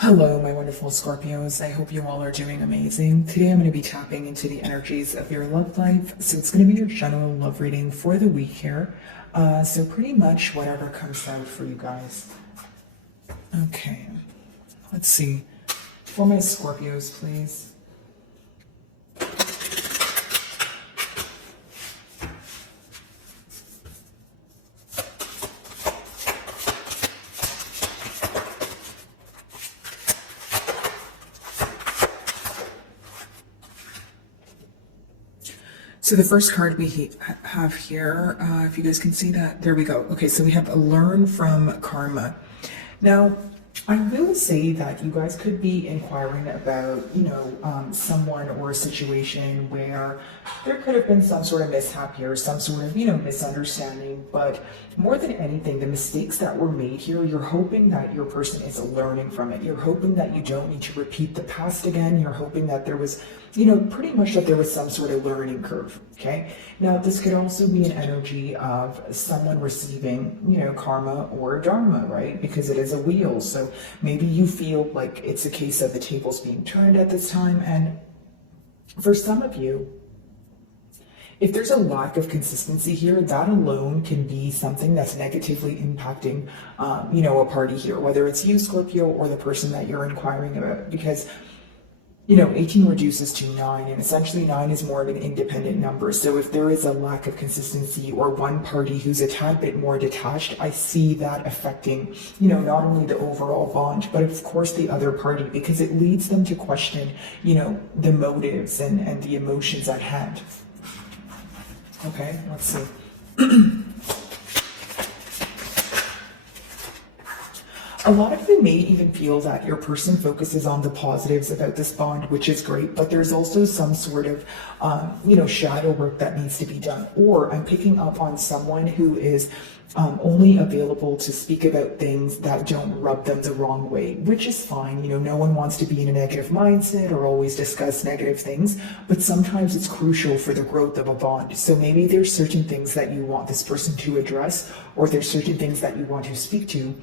Hello, my wonderful Scorpios. I hope you all are doing amazing. Today I'm going to be tapping into the energies of your love life. So it's going to be your general love reading for the week here. So pretty much whatever comes out for you guys. Okay, let's see. For my Scorpios, please. So the first card we have here, if you guys can see that, there we go. Okay, so we have a learn from karma. Now, I will say that you guys could be inquiring about, someone or a situation where there could have been some sort of mishap here, some sort of, misunderstanding. But more than anything, the mistakes that were made here, you're hoping that your person is learning from it. You're hoping that you don't need to repeat the past again. You're hoping that there was, pretty much that there was some sort of learning curve. Okay. Now, this could also be an energy of someone receiving, karma or dharma, right? Because it is a wheel. So maybe you feel like it's a case of the tables being turned at this time. And for some of you, if there's a lack of consistency here, that alone can be something that's negatively impacting, a party here, whether it's you, Scorpio, or the person that you're inquiring about. Because 18 reduces to 9, and essentially 9 is more of an independent number. So if there is a lack of consistency or one party who's a tad bit more detached, I see that affecting, not only the overall bond, but of course the other party, because it leads them to question, the motives and the emotions at hand. Okay, let's see. A lot of you may even feel that your person focuses on the positives about this bond, which is great, but there's also some sort of, shadow work that needs to be done. Or I'm picking up on someone who is only available to speak about things that don't rub them the wrong way, which is fine. No one wants to be in a negative mindset or always discuss negative things, but sometimes it's crucial for the growth of a bond. So maybe there's certain things that you want this person to address, or there's certain things that you want to speak to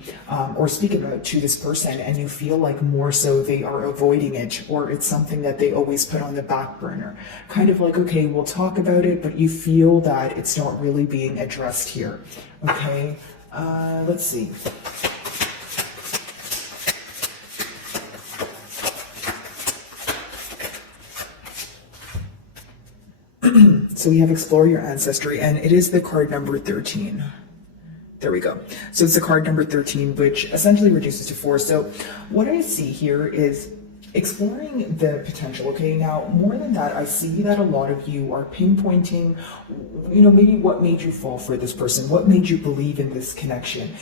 or speak about to this person, and you feel like more so they are avoiding it, or it's something that they always put on the back burner. Kind of like, okay, we'll talk about it, but you feel that it's not really being addressed here. Okay, let's see. So we have explore your ancestry, and it is the card number 13. There we go. So it's the card number 13, which essentially reduces to 4. So what I see here is exploring the potential. Okay, now more than that, I see that a lot of you are pinpointing, maybe what made you fall for this person, what made you believe in this connection.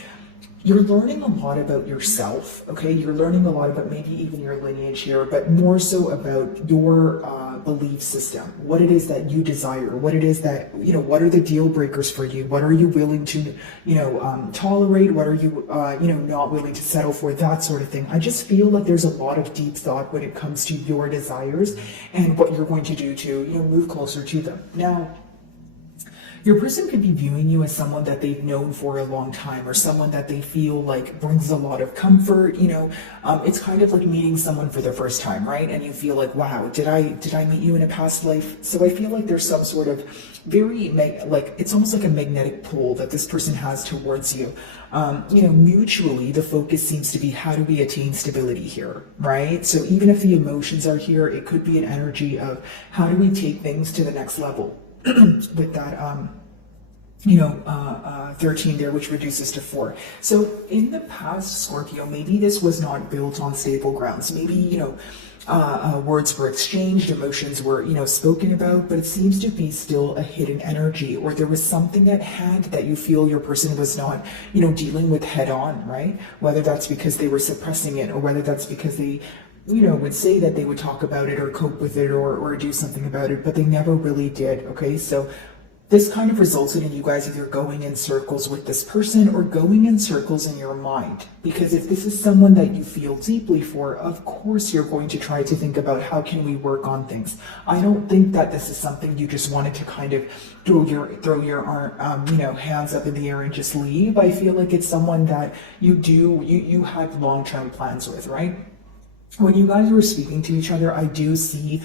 You're learning a lot about yourself, okay? You're learning a lot about maybe even your lineage here, but more so about your belief system, what it is that you desire, what it is that, what are the deal breakers for you? What are you willing to, tolerate? What are you, not willing to settle for, that sort of thing. I just feel like there's a lot of deep thought when it comes to your desires and what you're going to do to, move closer to them. Now, your person could be viewing you as someone that they've known for a long time, or someone that they feel like brings a lot of comfort. It's kind of like meeting someone for the first time, right? And you feel like, wow, did I meet you in a past life? So I feel like there's some sort of very, it's almost like a magnetic pull that this person has towards you. Mutually, the focus seems to be, how do we attain stability here, right? So even if the emotions are here, it could be an energy of, how do we take things to the next level? With that 13 there, which reduces to 4. So in the past, Scorpio, maybe this was not built on stable grounds. Maybe words were exchanged, emotions were spoken about, but it seems to be still a hidden energy, or there was something at hand that you feel your person was not dealing with head on, right? Whether that's because they were suppressing it, or whether that's because they would say that they would talk about it or cope with it or do something about it, but they never really did. Okay, so this kind of resulted in you guys either going in circles with this person or going in circles in your mind. Because if this is someone that you feel deeply for, of course you're going to try to think about, how can we work on things? I don't think that this is something you just wanted to kind of throw your arm, hands up in the air and just leave. I feel like it's someone that you had long-term plans with, right? when you guys were speaking to each other, I do see,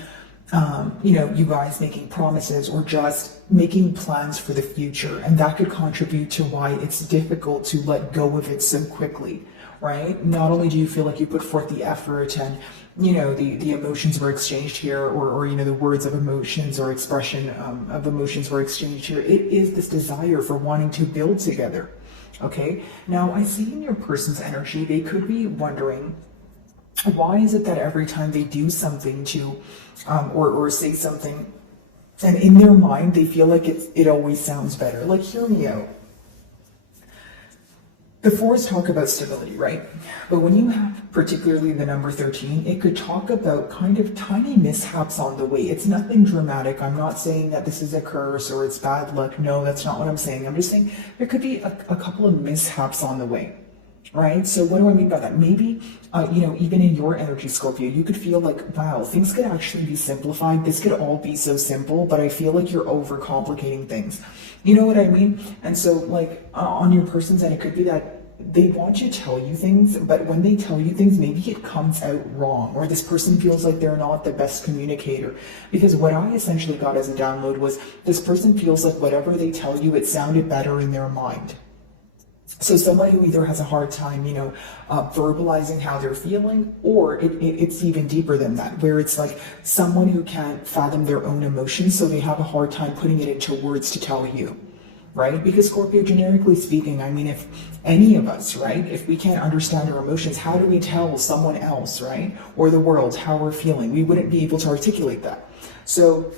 you guys making promises or just making plans for the future. And that could contribute to why it's difficult to let go of it so quickly, right? Not only do you feel like you put forth the effort and, the emotions were exchanged here, or the words of emotions or expression of emotions were exchanged here. It is this desire for wanting to build together. Okay. Now I see in your person's energy, they could be wondering, why is it that every time they do something to, or say something, and in their mind, they feel like it always sounds better? Like, hear me out. The fours talk about stability, right? But when you have particularly the number 13, it could talk about kind of tiny mishaps on the way. It's nothing dramatic. I'm not saying that this is a curse or it's bad luck. No, that's not what I'm saying. I'm just saying there could be a couple of mishaps on the way, right? So what do I mean by that? Maybe, even in your energy, Scorpio, you could feel like, wow, things could actually be simplified. This could all be so simple, but I feel like you're overcomplicating things. You know what I mean? And so like on your person's end, it could be that they want to tell you things, but when they tell you things, maybe it comes out wrong, or this person feels like they're not the best communicator. Because what I essentially got as a download was this person feels like whatever they tell you, it sounded better in their mind. So someone who either has a hard time, verbalizing how they're feeling, or it's even deeper than that, where it's like someone who can't fathom their own emotions, so they have a hard time putting it into words to tell you, right? Because Scorpio, generically speaking, I mean, if any of us, right, if we can't understand our emotions, how do we tell someone else, right, or the world how we're feeling? We wouldn't be able to articulate that. So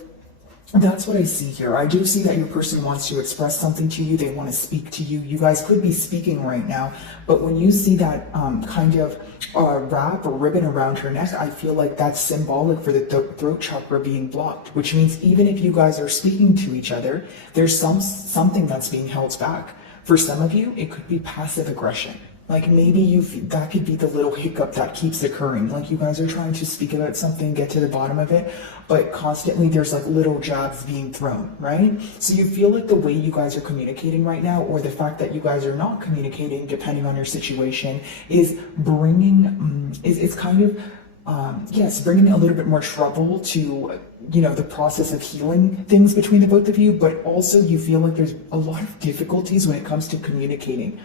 that's what I see here. I do see that your person wants to express something to you. They want to speak to you. You guys could be speaking right now, but when you see that kind of wrap or ribbon around her neck, I feel like that's symbolic for the throat chakra being blocked, which means even if you guys are speaking to each other, there's something that's being held back. For some of you, it could be passive aggression. Like maybe that could be the little hiccup that keeps occurring. Like you guys are trying to speak about something, get to the bottom of it, but constantly there's like little jabs being thrown, right? So you feel like the way you guys are communicating right now, or the fact that you guys are not communicating, depending on your situation, is bringing, is kind of, bringing a little bit more trouble to, the process of healing things between the both of you, but also you feel like there's a lot of difficulties when it comes to communicating.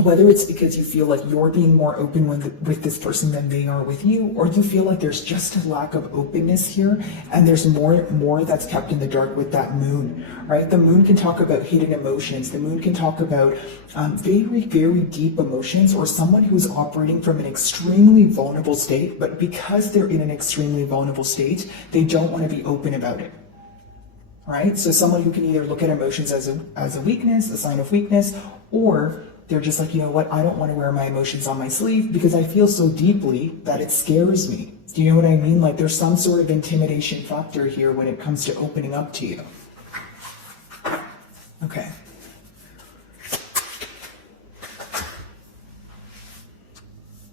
Whether it's because you feel like you're being more open with this person than they are with you, or you feel like there's just a lack of openness here, and there's more that's kept in the dark with that moon, right? The moon can talk about hidden emotions. The moon can talk about very, very deep emotions, or someone who's operating from an extremely vulnerable state, but because they're in an extremely vulnerable state, they don't want to be open about it. Right? So someone who can either look at emotions as a weakness, a sign of weakness, or they're just like, you know what, I don't want to wear my emotions on my sleeve because I feel so deeply that it scares me. Do you know what I mean? Like there's some sort of intimidation factor here when it comes to opening up to you. Okay.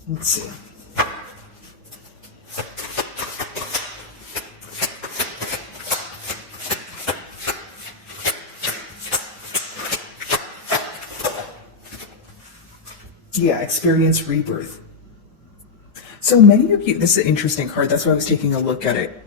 Let's see. Yeah, experience rebirth. So many of you, this is an interesting card, that's why I was taking a look at it.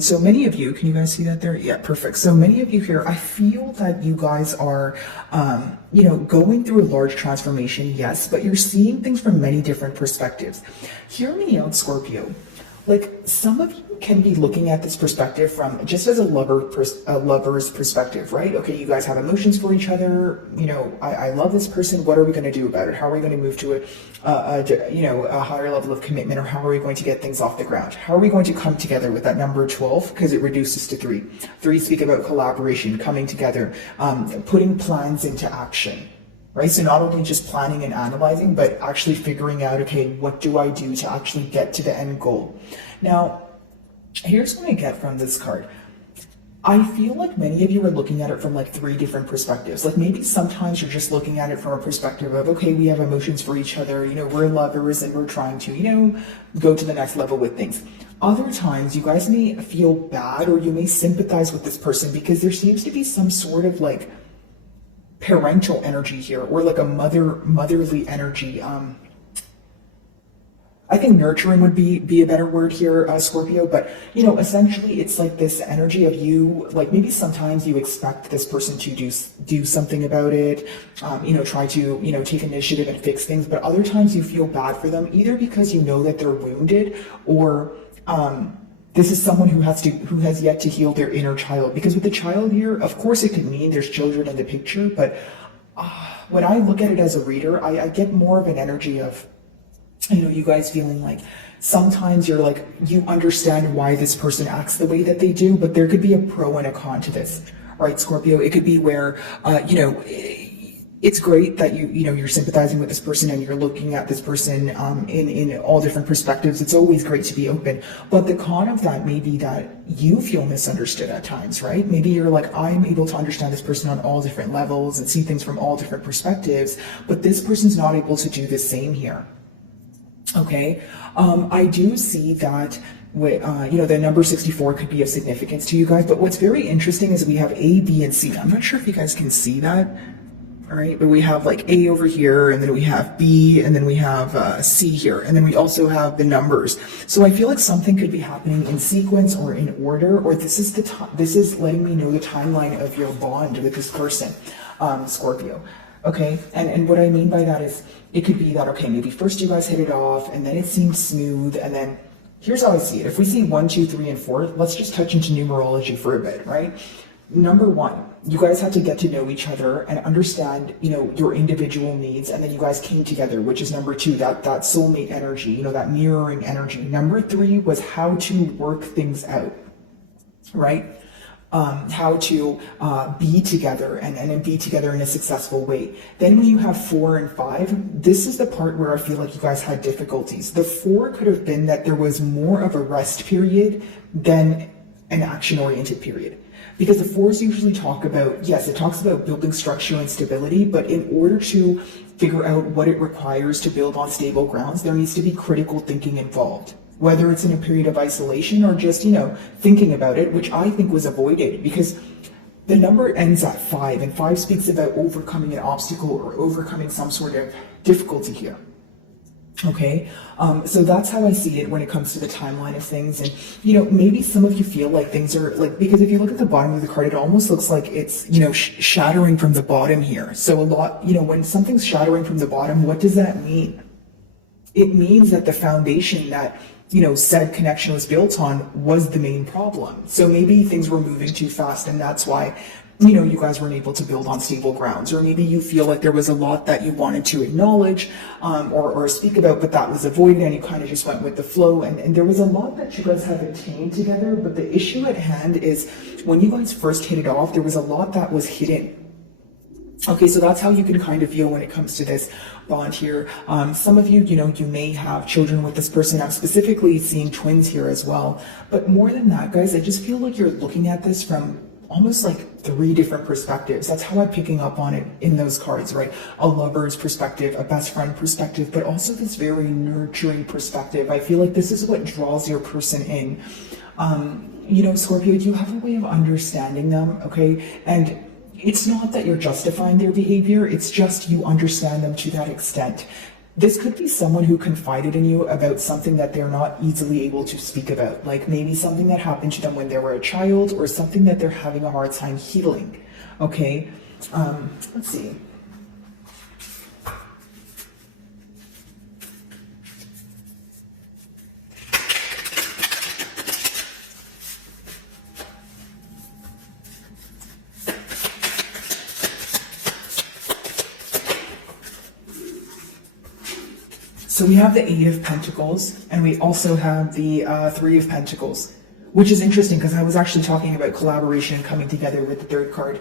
So many of you, can you guys see that there? Yeah, perfect. So many of you here, I feel that you guys are, going through a large transformation, yes, but you're seeing things from many different perspectives. Hear me out, Scorpio. Like some of you can be looking at this perspective from just as a lover's perspective, right? Okay, you guys have emotions for each other. I love this person. What are we going to do about it? How are we going to move to a higher level of commitment, or how are we going to get things off the ground? How are we going to come together with that number 12? Because it reduces to 3. 3 speak about collaboration, coming together, putting plans into action. Right? So not only just planning and analyzing, but actually figuring out, okay, what do I do to actually get to the end goal? Now, here's what I get from this card. I feel like many of you are looking at it from like 3 different perspectives. Like maybe sometimes you're just looking at it from a perspective of, okay, we have emotions for each other, we're lovers and we're trying to, go to the next level with things. Other times you guys may feel bad, or you may sympathize with this person because there seems to be some sort of like parental energy here, or like a motherly energy. I think nurturing would be a better word here, Scorpio, but you know, essentially it's like this energy of you, like maybe sometimes you expect this person to do something about it, you know, try to, you know, take initiative and fix things, but other times you feel bad for them, either because you know that they're wounded, or this is someone who has yet to heal their inner child. Because with the child here, of course it could mean there's children in the picture, but when I look at it as a reader, I get more of an energy of, you know, you guys feeling like sometimes you're like, you understand why this person acts the way that they do, but there could be a pro and a con to this, right, Scorpio? It could be where, you know, it's great that you know, you're sympathizing with this person and you're looking at this person in all different perspectives. It's always great to be open. But the con of that may be that you feel misunderstood at times, right? Maybe you're like, I'm able to understand this person on all different levels and see things from all different perspectives, but this person's not able to do the same here. Okay, I do see that with, you know, the number 64 could be of significance to you guys, but what's very interesting is we have A, B, and C. I'm not sure if you guys can see that, all right, but we have like A over here, and then we have B, and then we have C here, and then we also have the numbers. So I feel like something could be happening in sequence or in order, or this is letting me know the timeline of your bond with this person, Scorpio. Okay, and what I mean by that is, it could be that, okay, maybe first you guys hit it off, and then it seems smooth, and then here's how I see it. If we see 1, 2, 3, and 4, let's just touch into numerology for a bit, right? Number 1, you guys had to get to know each other and understand, you know, your individual needs, and then you guys came together, which is number 2, that soulmate energy, you know, that mirroring energy. Number 3 was how to work things out, right? How to be together and be together in a successful way. Then when you have 4 and 5, this is the part where I feel like you guys had difficulties. The 4 could have been that there was more of a rest period than an action-oriented period. Because the 4s usually talk about, yes, it talks about building structure and stability, but in order to figure out what it requires to build on stable grounds, there needs to be critical thinking involved. Whether it's in a period of isolation or just, you know, thinking about it, which I think was avoided, because the number ends at 5, and 5 speaks about overcoming an obstacle or overcoming some sort of difficulty here. Okay, so that's how I see it when it comes to the timeline of things. And, you know, maybe some of you feel like things are like, because if you look at the bottom of the card, it almost looks like it's, you know, shattering from the bottom here. So a lot, you know, when something's shattering from the bottom, what does that mean? It means that the foundation that, you know, said connection was built on was the main problem. So maybe things were moving too fast, and that's why, you know, you guys weren't able to build on stable grounds. Or maybe you feel like there was a lot that you wanted to acknowledge or speak about, but that was avoided, and you kind of just went with the flow. And there was a lot that you guys have attained together, but the issue at hand is when you guys first hit it off, there was a lot that was hidden. Okay, so that's how you can kind of feel when it comes to this bond here. Some of you, you know, you may have children with this person. I'm specifically seeing twins here as well. But more than that, guys, I just feel like you're looking at this from almost like 3 different perspectives. That's how I'm picking up on it in those cards, right? A lover's perspective, a best friend perspective, but also this very nurturing perspective. I feel like this is what draws your person in. You know, Scorpio, you have a way of understanding them, okay? And it's not that you're justifying their behavior, it's just you understand them to that extent. This could be someone who confided in you about something that they're not easily able to speak about, like maybe something that happened to them when they were a child, or something that they're having a hard time healing, okay? Let's see. So we have the 8 of Pentacles, and we also have the 3 of Pentacles, which is interesting because I was actually talking about collaboration and coming together with the 3rd card.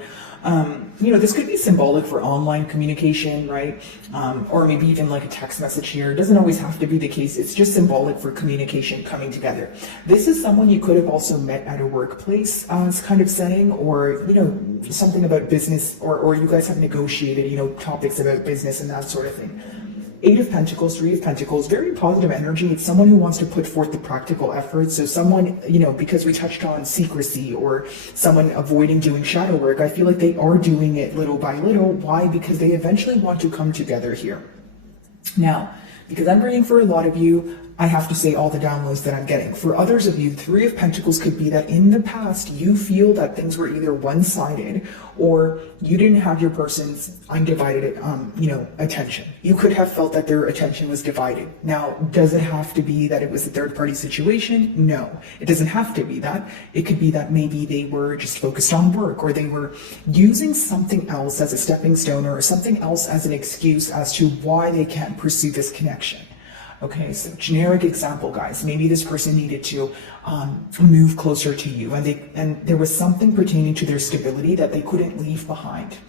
You know, this could be symbolic for online communication, right? Or maybe even like a text message here. It doesn't always have to be the case. It's just symbolic for communication coming together. This is someone you could have also met at a workplace kind of setting, or, you know, something about business, or you guys have negotiated, you know, topics about business and that sort of thing. 8 of Pentacles, 3 of Pentacles, very positive energy. It's someone who wants to put forth the practical effort. So someone, you know, because we touched on secrecy, or someone avoiding doing shadow work, I feel like they are doing it little by little. Why? Because they eventually want to come together here. Now, because I'm reading for a lot of you, I have to say all the downloads that I'm getting. For others of you, Three of Pentacles could be that in the past, you feel that things were either one-sided or you didn't have your person's undivided, attention. You could have felt that their attention was divided. Now, does it have to be that it was a third-party situation? No, it doesn't have to be that. It could be that maybe they were just focused on work, or they were using something else as a stepping stone, or something else as an excuse as to why they can't pursue this connection. Okay, so generic example, guys. Maybe this person needed to move closer to you, and there was something pertaining to their stability that they couldn't leave behind.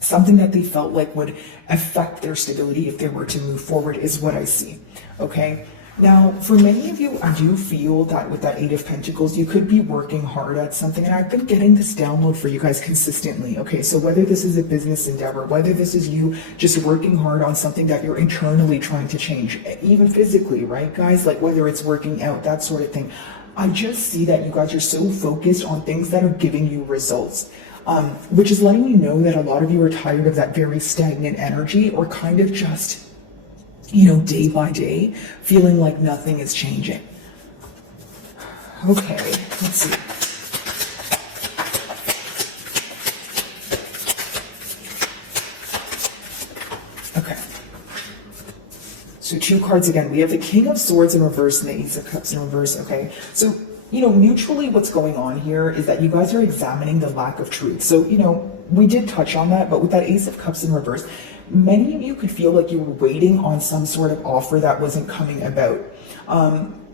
Something that they felt like would affect their stability if they were to move forward is what I see. Okay. Now, for many of you, I do feel that with that Eight of Pentacles, you could be working hard at something, and I've been getting this download for you guys consistently. Okay, so whether this is a business endeavor, whether this is you just working hard on something that you're internally trying to change, even physically, right, guys? Like whether it's working out, that sort of thing. I just see that you guys are so focused on things that are giving you results. Which is letting me know that a lot of you are tired of that very stagnant energy, or kind of just day by day, feeling like nothing is changing. Okay, let's see. Okay. So 2 cards again. We have the King of Swords in reverse and the Ace of Cups in reverse, okay? So, mutually what's going on here is that you guys are examining the lack of truth. So, we did touch on that, but with that Ace of Cups in reverse, many of you could feel like you were waiting on some sort of offer that wasn't coming about.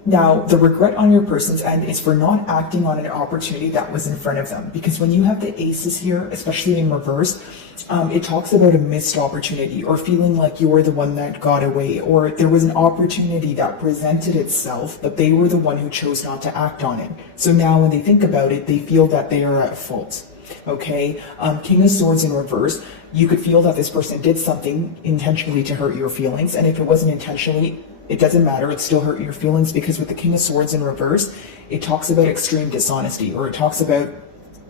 Now, the regret on your person's end is for not acting on an opportunity that was in front of them. Because when you have the aces here, especially in reverse, it talks about a missed opportunity, or feeling like you were the one that got away, or there was an opportunity that presented itself, but they were the one who chose not to act on it. So now when they think about it, they feel that they are at fault. Okay, King of Swords in reverse, you could feel that this person did something intentionally to hurt your feelings, and if it wasn't intentionally, it doesn't matter, it still hurt your feelings, because with the King of Swords in reverse, it talks about extreme dishonesty, or it talks about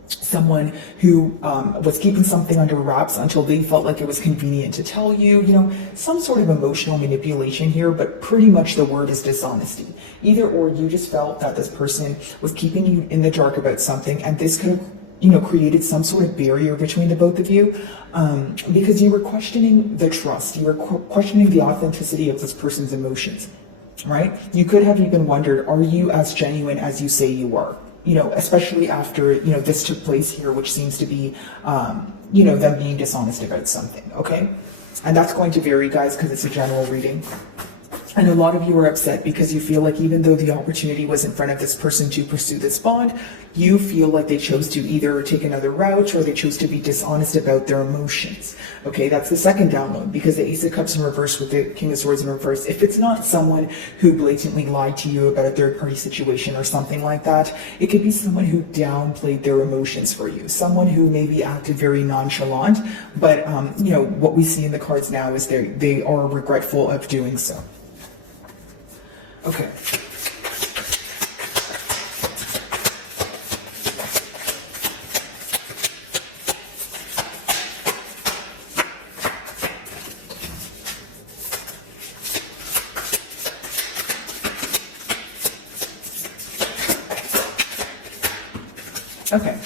someone who was keeping something under wraps until they felt like it was convenient to tell you, some sort of emotional manipulation here, but pretty much the word is dishonesty. Either or, you just felt that this person was keeping you in the dark about something, and this could have created some sort of barrier between the both of you, because you were questioning the trust, you were questioning the authenticity of this person's emotions, right? You could have even wondered, are you as genuine as you say you are? Especially after, this took place here, which seems to be, them being dishonest about something, okay? And that's going to vary, guys, because it's a general reading. And a lot of you are upset because you feel like even though the opportunity was in front of this person to pursue this bond, you feel like they chose to either take another route, or they chose to be dishonest about their emotions. Okay, that's the second download, because the Ace of Cups in reverse with the King of Swords in reverse, if it's not someone who blatantly lied to you about a third-party situation or something like that, it could be someone who downplayed their emotions for you, someone who maybe acted very nonchalant, but what we see in the cards now is they are regretful of doing so. Okay. Okay.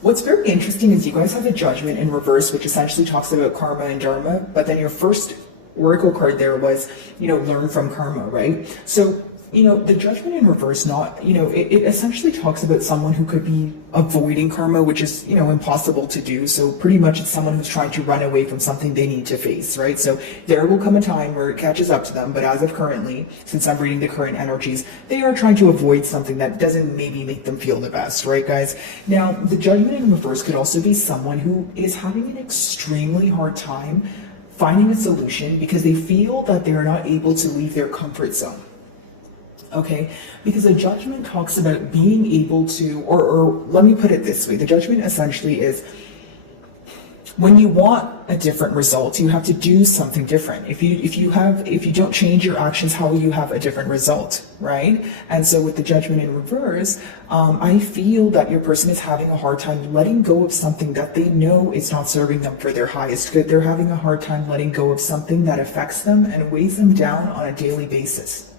What's very interesting is you guys have the Judgment in reverse, which essentially talks about karma and dharma, but then your first oracle card there was, learn from karma, right? So, the Judgment in reverse, it essentially talks about someone who could be avoiding karma, which is, impossible to do. So pretty much it's someone who's trying to run away from something they need to face, right? So there will come a time where it catches up to them, but as of currently, since I'm reading the current energies, they are trying to avoid something that doesn't maybe make them feel the best, right, guys? Now, the Judgment in reverse could also be someone who is having an extremely hard time finding a solution because they feel that they are not able to leave their comfort zone. Okay, because the Judgment talks about being able to, or let me put it this way, the Judgment essentially is when you want a different result, you have to do something different. If you don't change your actions, how will you have a different result, right? And so with the Judgment in reverse, I feel that your person is having a hard time letting go of something that they know is not serving them for their highest good. They're having a hard time letting go of something that affects them and weighs them down on a daily basis.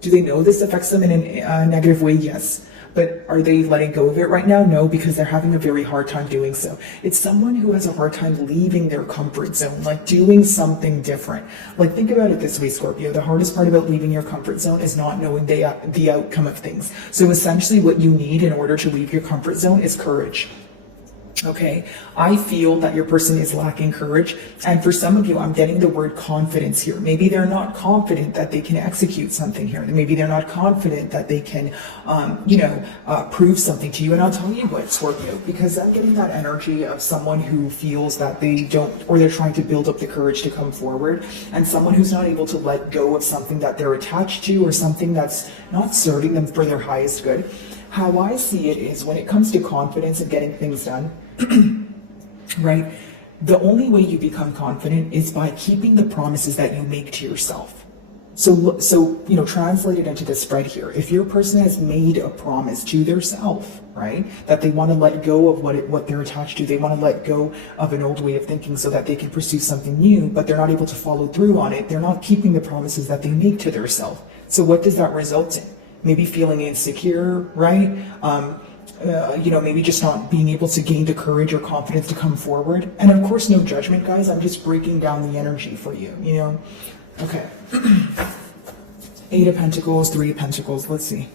Do they know this affects them in a negative way? Yes. But are they letting go of it right now? No, because they're having a very hard time doing so. It's someone who has a hard time leaving their comfort zone, like doing something different. Like, think about it this way, Scorpio. The hardest part about leaving your comfort zone is not knowing the outcome of things. So essentially what you need in order to leave your comfort zone is courage. Okay, I feel that your person is lacking courage, and for some of you, I'm getting the word confidence here. Maybe they're not confident that they can execute something here. Maybe they're not confident that they can, prove something to you. And I'll tell you what, Scorpio, because I'm getting that energy of someone who feels that they don't, or they're trying to build up the courage to come forward, and someone who's not able to let go of something that they're attached to, or something that's not serving them for their highest good. How I see it is, when it comes to confidence and getting things done, right? The only way you become confident is by keeping the promises that you make to yourself. So translate it into the spread here. If your person has made a promise to their self, right, that they want to let go of what they're attached to, they want to let go of an old way of thinking so that they can pursue something new, but they're not able to follow through on it, they're not keeping the promises that they make to their self. So what does that result in? Maybe feeling insecure, right? Maybe just not being able to gain the courage or confidence to come forward. And of course, no judgment, guys. I'm just breaking down the energy for you, Okay. 8 of Pentacles, 3 of Pentacles. Let's see.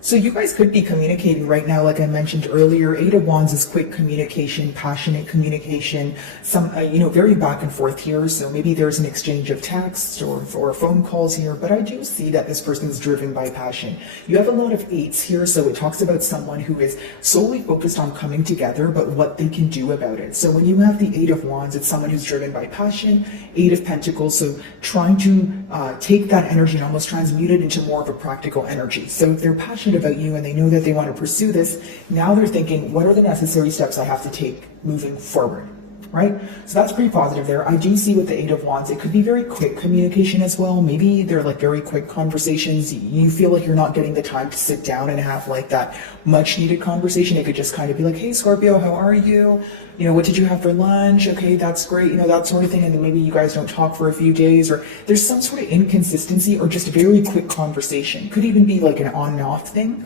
So you guys could be communicating right now, like I mentioned earlier. 8 of Wands is quick communication, passionate communication, some, very back and forth here. So maybe there's an exchange of texts or phone calls here, but I do see that this person is driven by passion. You have a lot of 8s here, so it talks about someone who is solely focused on coming together, but what they can do about it. So when you have the 8 of Wands, it's someone who's driven by passion. 8 of Pentacles, so trying to take that energy and almost transmute it into more of a practical energy. So if they're passionate about you and they know that they want to pursue this, now they're thinking, what are the necessary steps I have to take moving forward, right? So that's pretty positive there. I do see with the 8 of Wands, it could be very quick communication as well. Maybe they're like very quick conversations. You feel like you're not getting the time to sit down and have like that much needed conversation. It could just kind of be like, hey Scorpio, how are you? What did you have for lunch? Okay, that's great, that sort of thing. And then maybe you guys don't talk for a few days, or there's some sort of inconsistency, or just a very quick conversation. Could even be like an on and off thing.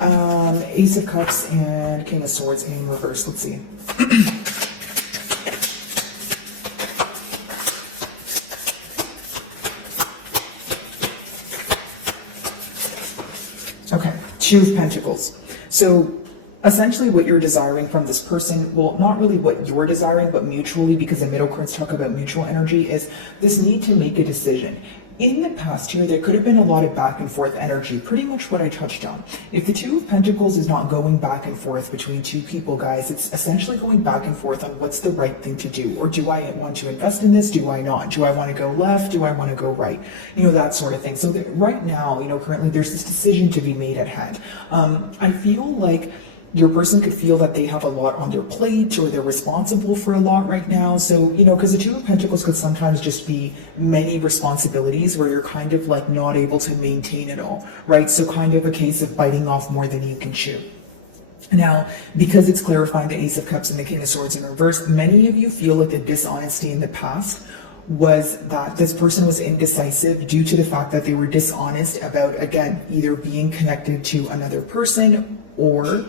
Ace of Cups and King of Swords in reverse. Let's see. Okay, 2 of Pentacles. So essentially what you're desiring from this person, well, not really what you're desiring, but mutually, because the middle cards talk about mutual energy, is this need to make a decision. In the past here, there could have been a lot of back and forth energy, pretty much what I touched on. If the 2 of Pentacles is not going back and forth between two people, guys, it's essentially going back and forth on what's the right thing to do. Or do I want to invest in this? Do I not? Do I want to go left? Do I want to go right? That sort of thing. So right now, currently there's this decision to be made at hand. I feel like your person could feel that they have a lot on their plate, or they're responsible for a lot right now. So, because the 2 of Pentacles could sometimes just be many responsibilities where you're kind of like not able to maintain it all, right? So kind of a case of biting off more than you can chew. Now, because it's clarifying the Ace of Cups and the King of Swords in reverse, many of you feel like the dishonesty in the past was that this person was indecisive due to the fact that they were dishonest about, again, either being connected to another person or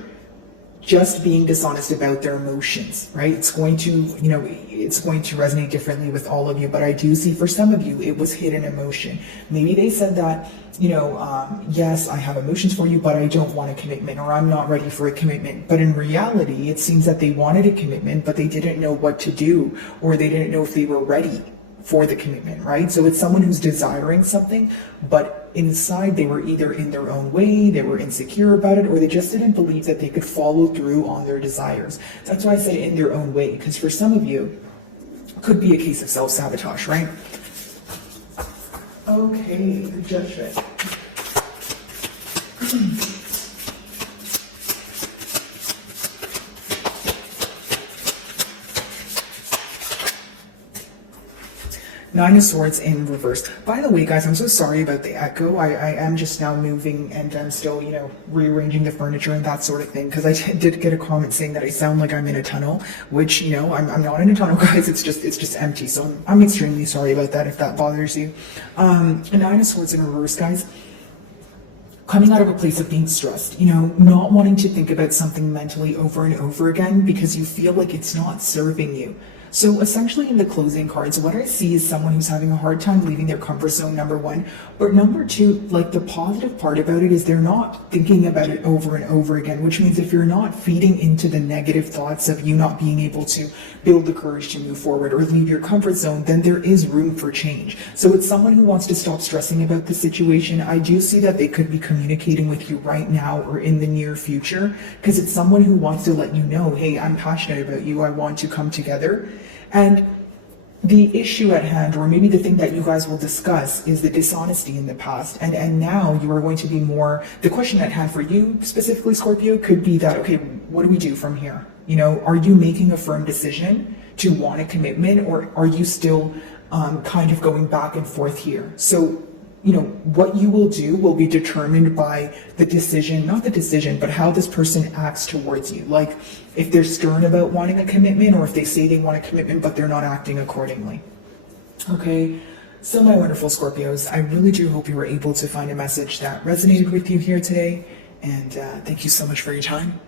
just being dishonest about their emotions, right? It's going to resonate differently with all of you, but I do see for some of you, it was hidden emotion. Maybe they said that, yes, I have emotions for you, but I don't want a commitment, or I'm not ready for a commitment. But in reality, it seems that they wanted a commitment, but they didn't know what to do, or they didn't know if they were ready for the commitment, right? So it's someone who's desiring something, but inside they were either in their own way, they were insecure about it, or they just didn't believe that they could follow through on their desires. That's why I said in their own way, because for some of you, it could be a case of self-sabotage, right? Okay, the Judgment. Nine of Swords in reverse. By the way, guys, I'm so sorry about the echo. I am just now moving and I'm still, rearranging the furniture and that sort of thing. Because I did get a comment saying that I sound like I'm in a tunnel, which, I'm not in a tunnel, guys. It's just empty. So I'm extremely sorry about that if that bothers you. Nine of Swords in reverse, guys. Coming out of a place of being stressed, not wanting to think about something mentally over and over again because you feel like it's not serving you. So essentially in the closing cards, what I see is someone who's having a hard time leaving their comfort zone, number one. But number two, like the positive part about it is they're not thinking about it over and over again, which means if you're not feeding into the negative thoughts of you not being able to build the courage to move forward or leave your comfort zone, then there is room for change. So it's someone who wants to stop stressing about the situation. I do see that they could be communicating with you right now or in the near future, because it's someone who wants to let you know, hey, I'm passionate about you. I want to come together. And the issue at hand, or maybe the thing that you guys will discuss, is the dishonesty in the past. And now you are going to be more, the question at hand for you specifically, Scorpio, could be that, okay, what do we do from here? Are you making a firm decision to want a commitment, or are you still kind of going back and forth here? So, what you will do will be determined by the decision, not the decision, but how this person acts towards you. Like if they're stern about wanting a commitment, or if they say they want a commitment, but they're not acting accordingly. Okay. So my wonderful Scorpios, I really do hope you were able to find a message that resonated with you here today. And thank you so much for your time.